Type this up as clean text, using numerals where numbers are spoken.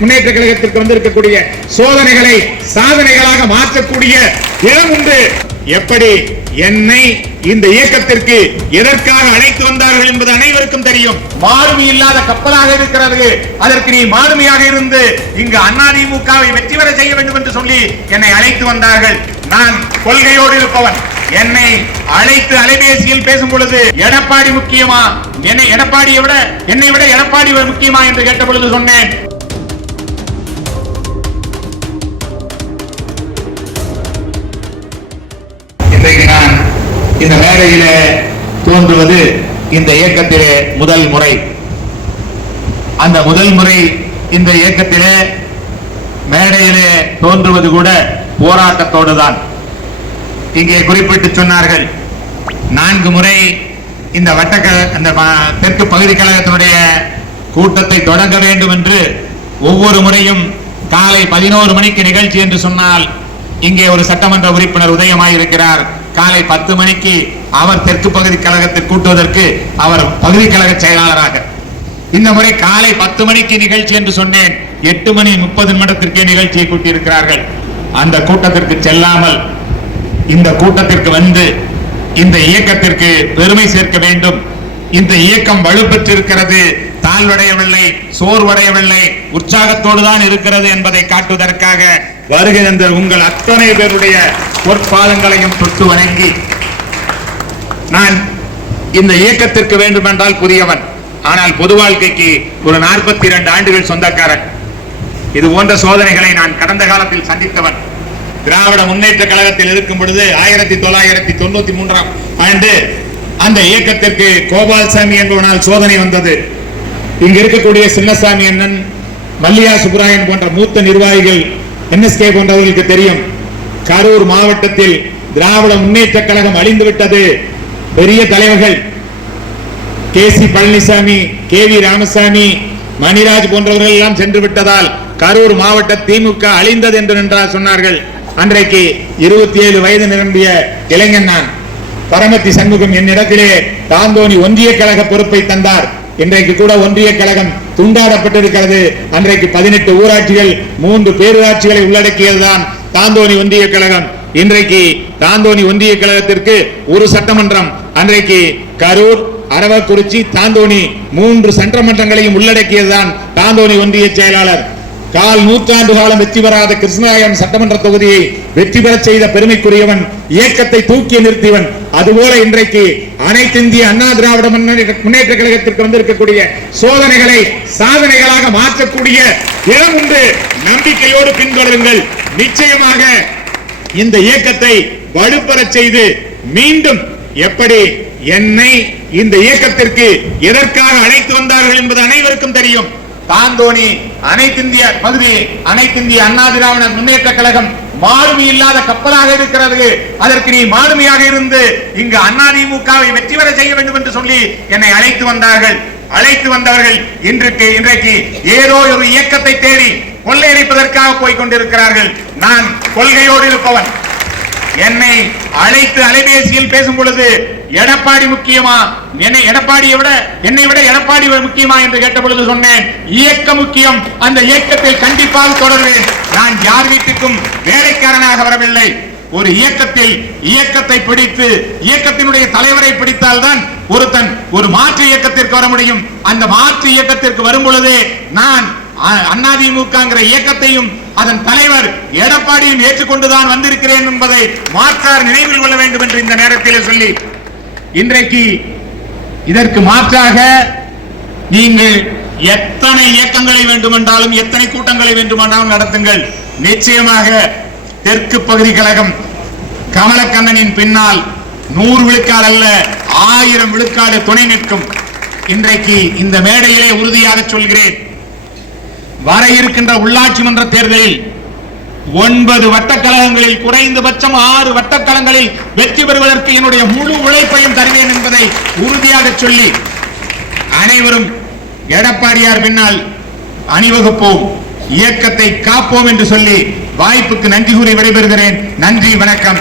முன்னேற்ற கழகத்திற்கு வந்திருக்கக்கூடிய சோதனைகளை சாதனைகளாக மாற்றக்கூடிய இடம் உண்டு. எப்படி என்னை இந்த இயக்கத்திற்கு எதற்காக அழைத்து வந்தார்கள் என்பது அனைவருக்கும் தெரியும். மாலுமி இல்லாத கப்பலாக இருக்கிறது. அதற்கு நீ மாலுமியாக இருந்து இங்கு அதிமுகவை வெற்றி பெற செய்ய வேண்டும் என்று சொல்லி என்னை அழைத்து வந்தார்கள். நான் கொள்கையோடு இருப்பவன். என்னை அழைத்து அலைபேசியில் பேசும் பொழுது எடப்பாடி முக்கியமா, என்னை விட எடப்பாடி முக்கியமா என்று கேட்ட பொழுது சொன்னேன், இன்றைக்கு நான் இந்த மேடையிலே தோன்றுவது இந்த இயக்கத்திலே முதல் முறை. அந்த முதல் முறை இந்த இயக்கத்திலே மேடையிலே தோன்றுவது கூட போராட்டத்தோடு தான். இங்கே குறிப்பிட்டு சொன்னார்கள், 4 முறை இந்த அந்த தெற்கு பகுதி கழகத்தினுடைய கூட்டத்தை தொடங்க வேண்டும் என்று ஒவ்வொரு முறையும் காலை 11 மணிக்கு நிகழ்ச்சி என்று சொன்னால் இங்கே ஒரு சட்டமன்ற உறுப்பினர் உதயமாயிருக்கிறார். காலை 10 மணிக்கு அவர் தெற்கு பகுதி கழகத்தை கூட்டுவதற்கு அவர் பகுதி கழக செயலாளராக. இந்த முறை காலை 10 மணிக்கு நிகழ்ச்சி என்று சொன்னேன், 8:30 நிகழ்ச்சியை கூட்டியிருக்கிறார்கள். அந்த கூட்டத்திற்கு செல்லாமல் இந்த கூட்டத்திற்கு வந்து இந்த இயக்கத்திற்கு பெருமை சேர்க்க வேண்டும். இந்த இயக்கம் வலுப்பெற்றிருக்கிறது, தாழ்வடையவில்லை, சோர்வடையவில்லை, உற்சாகத்தோடு தான் இருக்கிறது என்பதை காட்டுவதற்காக வருகின்ற உங்கள் அத்தனை பேருடைய பொற்பாதங்களையும் தொட்டு வணங்கி, நான் இந்த இயக்கத்திற்கு வேண்டுமென்றால் புதியவன், ஆனால் பொது வாழ்க்கைக்கு ஒரு 42 ஆண்டுகள் சொந்தக்காரன். இது போன்ற சோதனைகளை நான் கடந்த காலத்தில் சந்தித்தவன். திராவிட முன்னேற்ற கழகத்தில் இருக்கும் பொழுது 1993ஆம் ஆண்டு அந்த இயக்கத்திற்கு கோபால்சாமி என்பவனால் சோதனை வந்தது. இங்க இருக்கக்கூடிய சின்னசாமி அண்ணன், மல்லியா சுப்ராயன் போன்ற மூத்த நிர்வாகிகள், NSK போன்றவர்களுக்கு தெரியும், கரூர் மாவட்டத்தில் திராவிட முன்னேற்ற கழகம் அழிந்துவிட்டது. பெரிய தலைவர்கள் KC பழனிசாமி, KV ராமசாமி, மணிராஜ் போன்றவர்கள் எல்லாம் சென்று விட்டதால் கரூர் மாவட்ட திமுக அழிந்தது என்று நன்றாக சொன்னார்கள். அன்றைக்கு 27 வயது நிரம்பிய இளைஞன் நான். பரமத்தி சண்முகம் என்னிடத்திலே தாந்தோணி ஒன்றிய கழக பொறுப்பை தந்தார். இன்றைக்கு கூட ஒன்றிய கழகம் துண்டாடப்பட்டிருக்கிறது. அன்றைக்கு 18 ஊராட்சிகள், 3 பேரூராட்சிகளை உள்ளடக்கியதுதான் தாந்தோணி ஒன்றிய கழகம். இன்றைக்கு தாந்தோணி ஒன்றிய கழகத்திற்கு ஒரு சட்டமன்றம். அன்றைக்கு கரூர், அரவக்குறிச்சி, தாந்தோணி 3 சட்டமன்றங்களையும் உள்ளடக்கியதுதான் தாந்தோணி ஒன்றிய செயலாளர். கால் நூற்றாண்டு காலம் வெற்றி பெறாத கிருஷ்ணராயன் சட்டமன்ற தொகுதியை வெற்றி பெற செய்த பெருமைக்குரியவன், இயக்கத்தை தூக்கி நிறுத்தியவன். அதுபோல இன்றைக்கு அனைத்து இந்திய அண்ணா திராவிட முன்னேற்ற கழகத்திற்கு வந்திருக்கக்கூடிய சோதனைகளை சாதனைகளாக மாற்றக்கூடிய இடம் உண்டு. நம்பிக்கையோடு பின்தொடருங்கள். நிச்சயமாக இந்த இயக்கத்தை வலுப்பெற செய்து மீண்டும் எப்படி என்னை இந்த இயக்கத்திற்கு எதற்காக அழைத்து வந்தார்கள் என்பது அனைவருக்கும் தெரியும். தாந்தோணி அனைத்து இந்திய பகுதி, அனைத்து இந்திய அண்ணா திராவிட முன்னேற்ற கழகம் மாலுமி இல்லாத கப்பலாக இருக்கிறது. அதற்கு நீ மாலுமியாக இருந்து இங்கு அதிமுகவை வெற்றி பெற செய்ய வேண்டும் என்று சொல்லி என்னை அழைத்து வந்தார்கள். அழைத்து வந்தவர்கள் இன்றைக்கு ஏதோ ஒரு இயக்கத்தை தேடி கொள்ளையடிப்பதற்காக போய் கொண்டிருக்கிறார்கள். நான் கொள்கையோடு இருப்பவன். என்னை அழைத்து அலைபேசியில் பேசும் பொழுது எடப்பாடி முக்கியமா, என்னை விட எடப்பாடி முக்கியமா என்று கேட்ட பொழுது சொன்னேன், இயக்கம் முக்கியம். அந்த இயக்கத்தில் கண்டிப்பாக தொடர்வேன். நான் யார் வீட்டுக்கும் வேலைக்காரனாக வரவில்லை. ஒரு இயக்கத்தை பிடித்து இயக்கத்தினுடைய தலைவரை பிடித்தால்தான் ஒருத்தன் ஒரு மாற்று இயக்கத்திற்கு வர முடியும். அந்த மாற்று இயக்கத்திற்கு வரும் பொழுதே நான் அதிமுக இயக்கத்தையும் அதன் தலைவர் எடப்பாடியும் ஏற்றுக்கொண்டுதான் வந்திருக்கிறேன் என்பதை மாற்றார் நினைவில் கொள்ள வேண்டும் என்று இந்த நேரத்தில் சொல்லி, இன்றைக்கு இதற்கு மாற்றாக நீங்கள் எத்தனை இயக்கங்களை வேண்டுமென்றாலும், எத்தனை கூட்டங்களை வேண்டுமென்றாலும் நடத்துங்கள். நிச்சயமாக தெற்கு பகுதி கழகம் கமலக்கண்ணனின் பின்னால் 100 விழுக்காடு அல்ல, 1000 விழுக்காடு துணை நிற்கும். இன்றைக்கு இந்த மேடையிலே உறுதியாக சொல்கிறேன், வர இருக்கின்ற உள்ளாட்சி மன்ற தேர்தலில் 9 வட்டக்கழகங்களில் குறைந்தபட்சம் 6 வட்டக்கழகங்களில் வெற்றி பெறுவதற்கு என்னுடைய முழு உழைப்பையும் தருவேன் என்பதை உறுதியாக சொல்லி, அனைவரும் எடப்பாடியார் பின்னால் அணிவகுப்போம், இயக்கத்தை காப்போம் என்று சொல்லி வாய்ப்புக்கு நன்றி கூறி விடைபெறுகிறேன். நன்றி, வணக்கம்.